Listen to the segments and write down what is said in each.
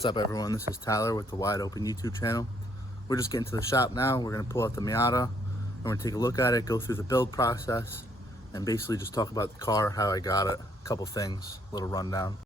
What's up everyone, this is Tyler with the Wide Open YouTube channel. We're just getting to the shop now. We're going to pull out the Miata and we're going to take a look at it, go through the build process, and basically just talk about the car, how I got it, a couple things, a little rundown.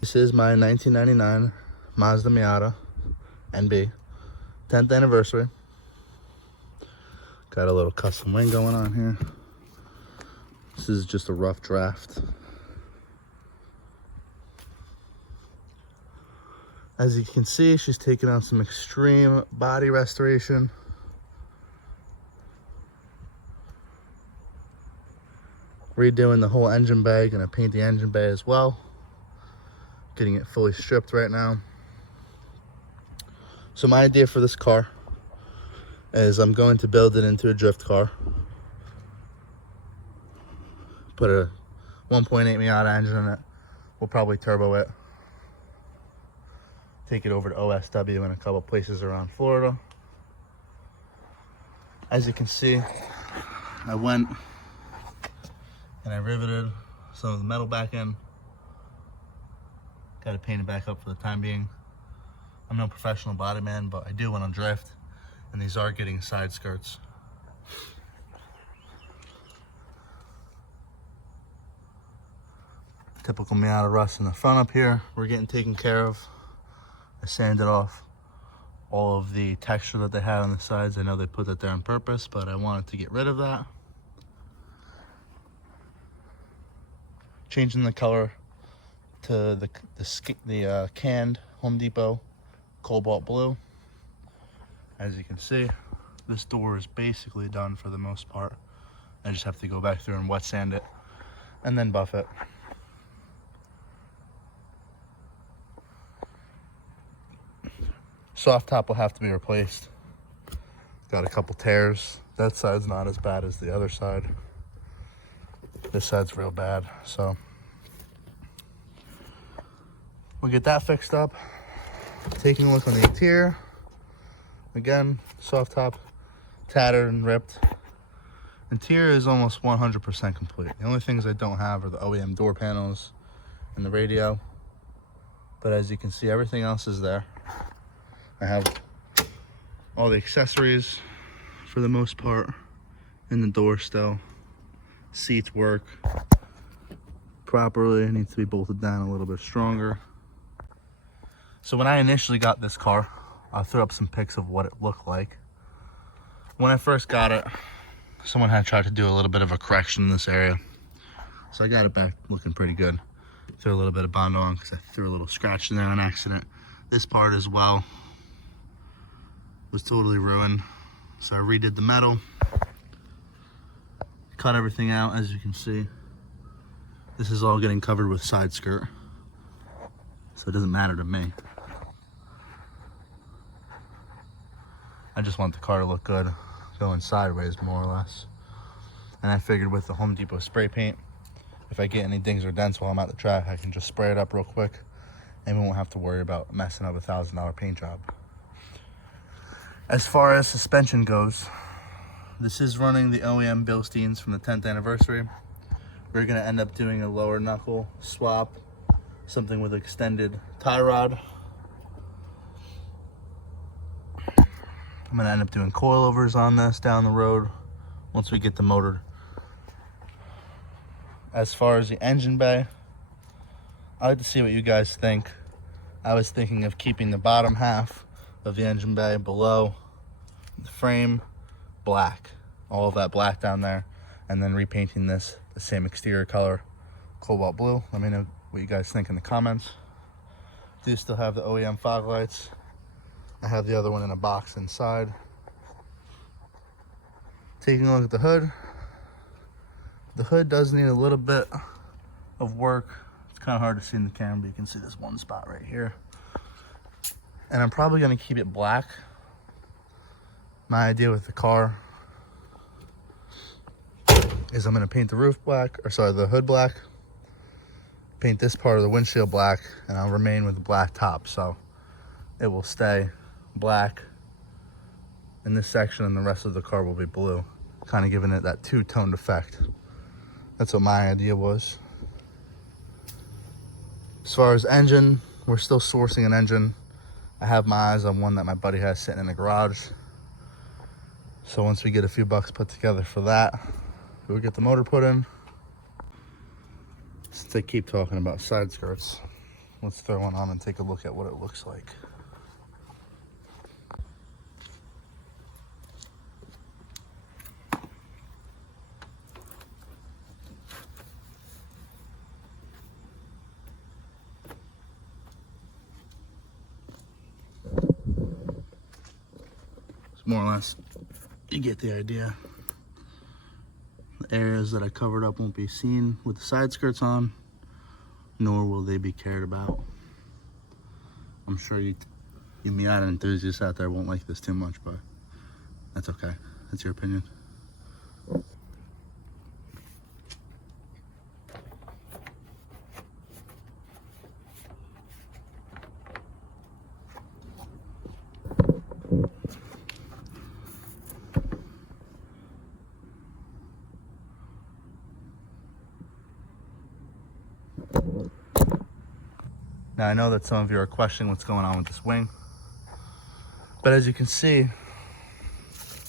This is my 1999 Mazda Miata NB, 10th anniversary. Got a little custom wing going on here. This is just a rough draft. As you can see, she's taking on some extreme body restoration. Redoing the whole engine bay, gonna paint the engine bay as well. Getting it fully stripped right now. So my idea for this car is I'm going to build it into a drift car. Put a 1.8 Miata engine in it. We'll probably turbo it. Take it over to OSW in a couple places around Florida. As you can see, I went and I riveted some of the metal back in. Got to paint it back up for the time being. I'm no professional body man, but I do when I drift, and these are getting side skirts. Typical Miata rust in the front up here. We're getting taken care of. I sanded off all of the texture that they had on the sides. I know they put that there on purpose, but I wanted to get rid of that. Changing the color to the canned Home Depot cobalt blue. As you can see, this door is basically done for the most part. I just have to go back through and wet sand it and then buff it. Soft top will have to be replaced. Got a couple tears. That side's not as bad as the other side. This side's real bad, so we'll get that fixed up. Taking a look on the interior. Again, soft top, tattered and ripped. Interior is almost 100% complete. The only things I don't have are the OEM door panels and the radio. But as you can see, everything else is there. I have all the accessories for the most part in the door still. Seats work properly. It needs to be bolted down a little bit stronger. So when I initially got this car, I'll throw up some pics of what it looked like. When I first got it, someone had tried to do a little bit of a correction in this area. So I got it back looking pretty good. Threw a little bit of Bondo on because I threw a little scratch in there on accident. This part as well was totally ruined. So I redid the metal, cut everything out. As you can see, this is all getting covered with side skirt. So it doesn't matter to me. I just want the car to look good, going sideways more or less. And I figured with the Home Depot spray paint, if I get any dings or dents while I'm at the track, I can just spray it up real quick and we won't have to worry about messing up a $1,000 paint job. As far as suspension goes, this is running the OEM Bilsteins from the 10th anniversary. We're gonna end up doing a lower knuckle swap, something with extended tie rod. I'm gonna end up doing coilovers on this down the road once we get the motor As far as the engine bay, I'd like to see what you guys think. I was thinking of keeping the bottom half of the engine bay below the frame black, all of that black down there, and then repainting this the same exterior color, cobalt blue. Let me know what you guys think in the comments. Do still have the OEM fog lights. I have the other one in a box inside. Taking a look at the hood. The hood does need a little bit of work. It's kind of hard to see in the camera, but you can see this one spot right here. And I'm probably going to keep it black. My idea with the car is I'm going to paint the roof black, or sorry, the hood black, paint this part of the windshield black, and I'll remain with the black top. So it will stay black in this section and the rest of the car will be blue, kind of giving it that two-toned effect. That's what my idea was. As far as engine, we're still sourcing an engine. I have my eyes on one that my buddy has sitting in the garage. So once we get a few bucks put together for that, we'll get the motor put in. Since I keep talking about side skirts, let's throw one on and take a look at what it looks like. More or less, you get the idea. The areas that I covered up won't be seen with the side skirts on, nor will they be cared about. I'm sure you Miata enthusiasts out there won't like this too much, but that's okay. That's your opinion. Now I know that some of you are questioning what's going on with this wing, but as you can see,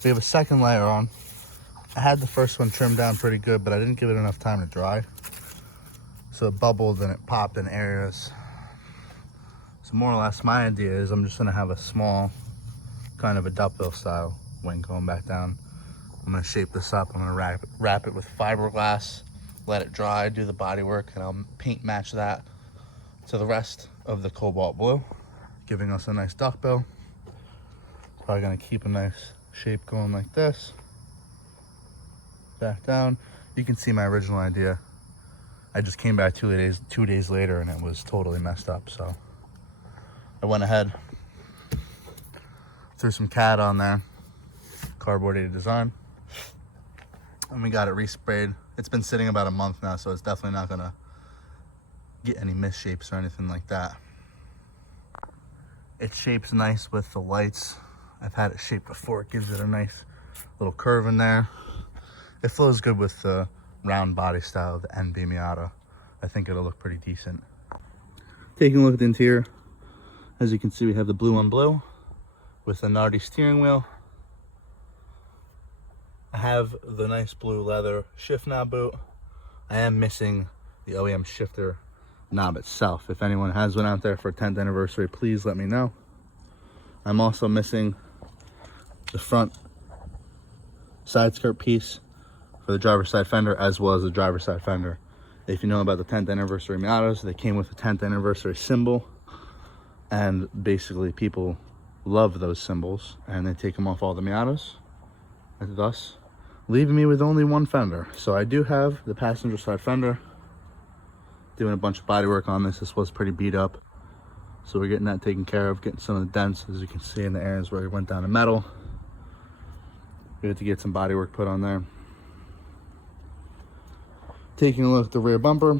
we have a second layer on. I had the first one trimmed down pretty good, but I didn't give it enough time to dry. So it bubbled and it popped in areas. So more or less my idea is I'm just gonna have a small, kind of a duckbill style wing going back down. I'm gonna shape this up, I'm gonna wrap it with fiberglass, let it dry, do the body work, and I'll paint match that to the rest of the cobalt blue, giving us a nice duckbill. Probably gonna keep a nice shape going like this. Back down. You can see my original idea. I just came back 2 days later and it was totally messed up. So I went ahead, threw some CAD on there, cardboard design, and we got it resprayed. It's been sitting about a month now, so it's definitely not gonna get any misshapes or anything like that. It shapes nice with the lights. I've had it shaped before. It gives it a nice little curve in there. It flows good with the round body style of the NB Miata. I think it'll look pretty decent. Taking a look at the interior, as you can see, we have the blue on blue with the Nardi steering wheel. I have the nice blue leather shift knob boot. I am missing the OEM shifter knob itself. If anyone has one out there for 10th anniversary, please let me know. I'm also missing the front side skirt piece for the driver's side fender, as well as the driver's side fender. If you know about the 10th anniversary Miatas, they came with a 10th anniversary symbol, and basically people love those symbols and they take them off all the Miatas, and thus leaving me with only one fender. So I do have the passenger side fender. Doing a bunch of body work on this. This was pretty beat up, so we're getting that taken care of, getting some of the dents, as you can see, in the areas where it went down to metal. We had to get some body work put on there. Taking a look at the rear bumper,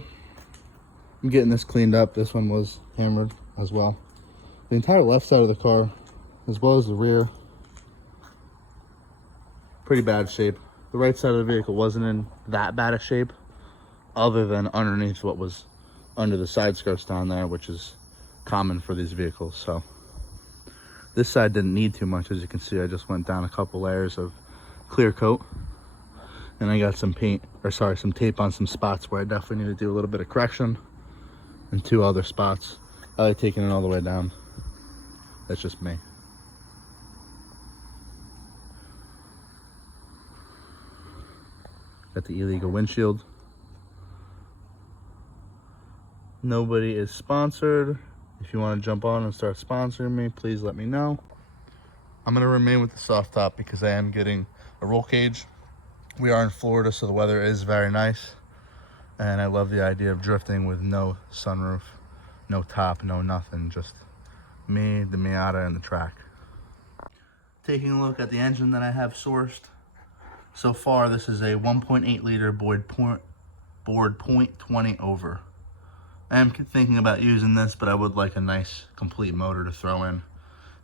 I'm getting this cleaned up. This one was hammered as well. The entire left side of the car, as well as the rear, pretty bad shape. The right side of the vehicle wasn't in that bad a shape, other than underneath what was under the side skirts down there, which is common for these vehicles. So this side didn't need too much. As you can see, I just went down a couple layers of clear coat, and I got some paint or sorry, some tape on some spots where I definitely need to do a little bit of correction, and 2 other spots I like taking it all the way down. That's just me. Got the illegal windshield. Nobody is sponsored. If you want to jump on and start sponsoring me, please let me know. I'm going to remain with the soft top because I am getting a roll cage. We are in Florida, so the weather is very nice. And I love the idea of drifting with no sunroof, no top, no nothing. Just me, the Miata, and the track. Taking a look at the engine that I have sourced. So far, this is a 1.8 liter Board Point 20 over. I am thinking about using this, but I would like a nice complete motor to throw in.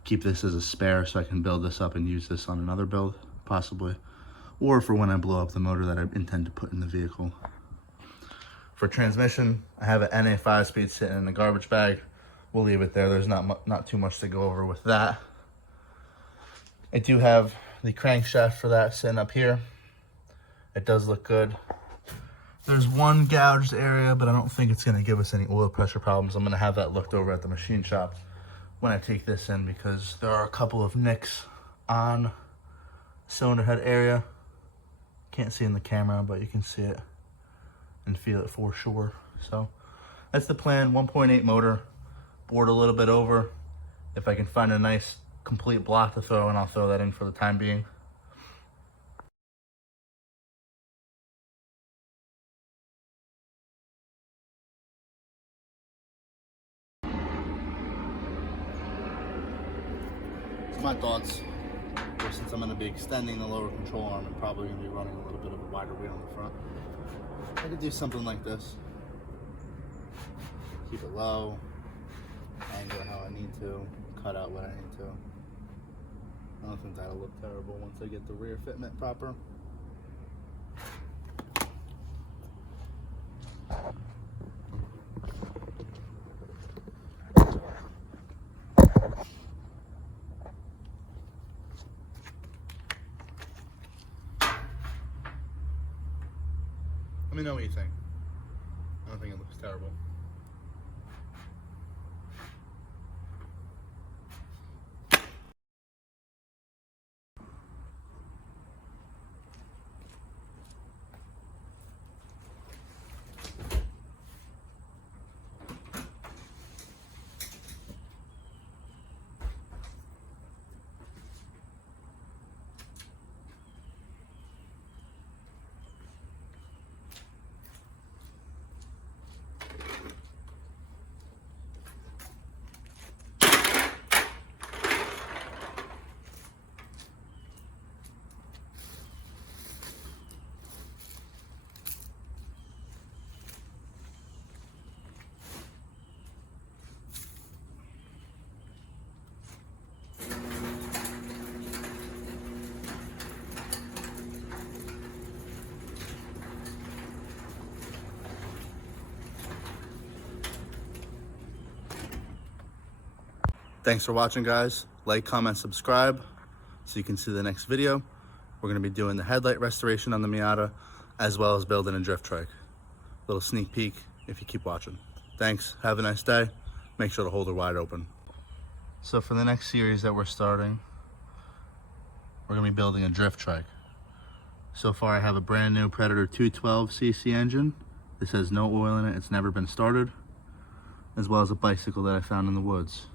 Keep this as a spare so I can build this up and use this on another build, possibly. Or for when I blow up the motor that I intend to put in the vehicle. For transmission, I have an NA 5-speed sitting in the garbage bag. We'll leave it there. There's not too much to go over with that. I do have the crankshaft for that sitting up here. It does look good. There's one gouged area, but I don't think it's going to give us any oil pressure problems. I'm going to have that looked over at the machine shop when I take this in, because there are a couple of nicks on cylinder head area. Can't see in the camera, but you can see it and feel it for sure. So that's the plan. 1.8 motor, bored a little bit over. If I can find a nice complete block to throw in, I'll throw that in for the time being. My thoughts, since I'm going to be extending the lower control arm and probably going to be running a little bit of a wider wheel in the front, I could do something like this. Keep it low, angle it how I need to, cut out what I need to. I don't think that'll look terrible once I get the rear fitment proper. Let me know what you think. I don't think it looks terrible. Thanks for watching, guys. Like, comment, subscribe so you can see the next video. We're going to be doing the headlight restoration on the Miata, as well as building a drift trike. Little sneak peek if you keep watching. Thanks. Have a nice day. Make sure to hold her wide open. So for the next series that we're starting, we're going to be building a drift trike. So far I have a brand new Predator 212cc engine. This has no oil in it. It's never been started. As well as a bicycle that I found in the woods.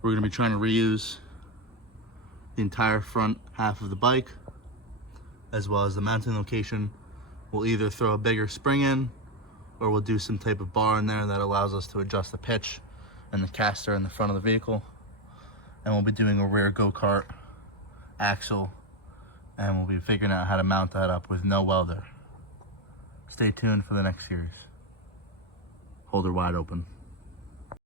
We're going to be trying to reuse the entire front half of the bike, as well as the mounting location. We'll either throw a bigger spring in, or we'll do some type of bar in there that allows us to adjust the pitch and the caster in the front of the vehicle. And we'll be doing a rear go-kart axle, and we'll be figuring out how to mount that up with no welder. Stay tuned for the next series. Hold her wide open.